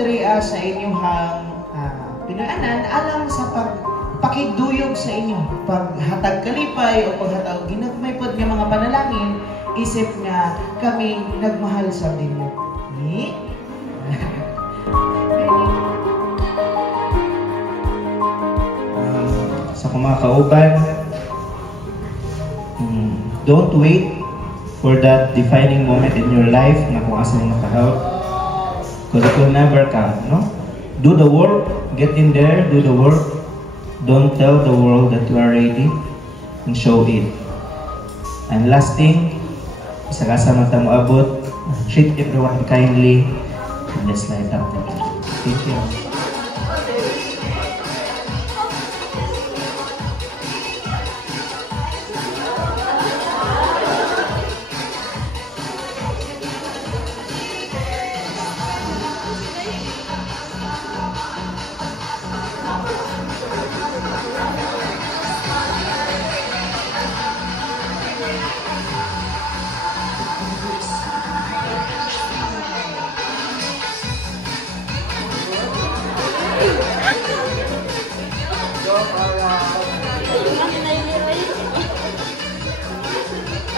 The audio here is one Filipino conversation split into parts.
diri sa inyong Pinoyanan alang sa pagpakiduyog sa inyo, paghatag kalipay o paghatag ginagmay pod nga mga panalangin, isip nga kami nagmahal sa inyo. Ni? Sa mga kauban, don't wait for that defining moment in your life na kung asa mo makahelp, because it will never come, no? Do the work, get in there, do the work. Don't tell the world that you are ready, and show it. And last thing, isa kasama tayo mo abot, treat everyone kindly, and let's light up the light. Thank you.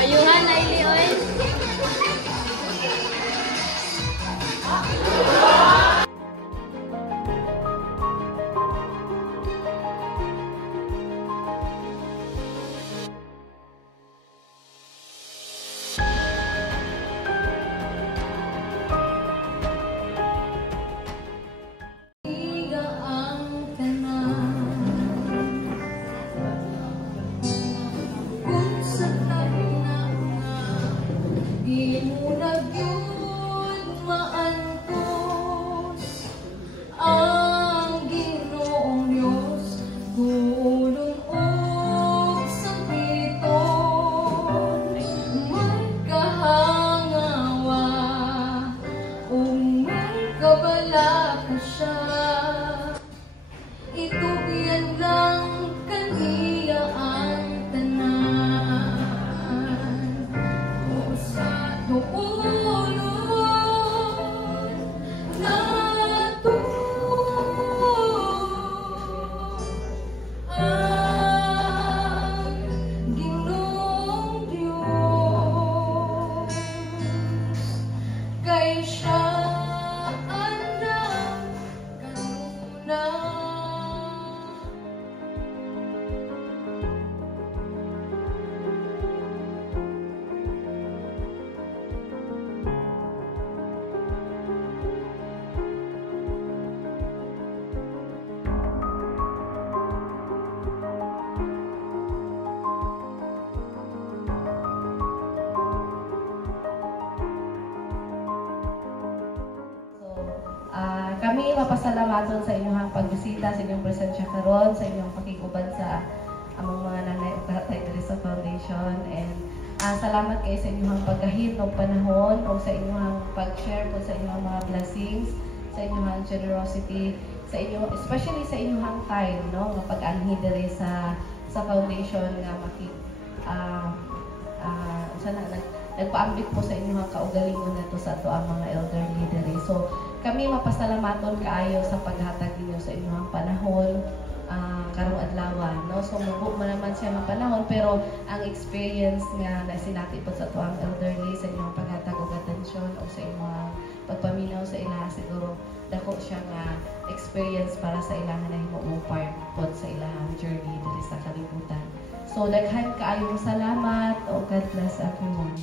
Ayuhan na ili oy. Kami mapasalamaton sa inyong pagbisita, sa inyong presensya karon, sa inyong pakiguban sa among mga nanay o tatay diri sa foundation. And salamat kayo sa inyong pagkahit ng panahon o sa inyong pag-share po sa inyong mga blessings, sa inyong generosity, sa inyong, especially sa inyong time, no, nga pag-anhi diri sa foundation nga nagpaambit po sa inyong kaugalingon nato sa ato ang mga elderly diri. So kami mapasalamaton kaayo sa paghatag ninyo sa inyong panahon karong adlaw, no? So mubo man naman siya ng panahon, pero ang experience nga na sinati po sa ato ang elderly sa inyong paghatag og atensyon o sa inyong pagpaminaw sa ilaha, siguro dako siya nga experience para sa ilaha na himo part po sa ilahang journey diri sa kalibutan. So daghan kaayong salamat o God bless everyone.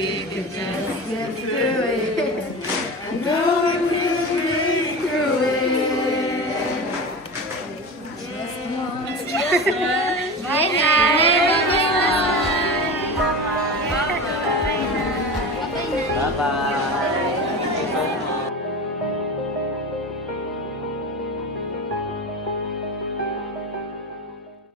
we could just get through it. No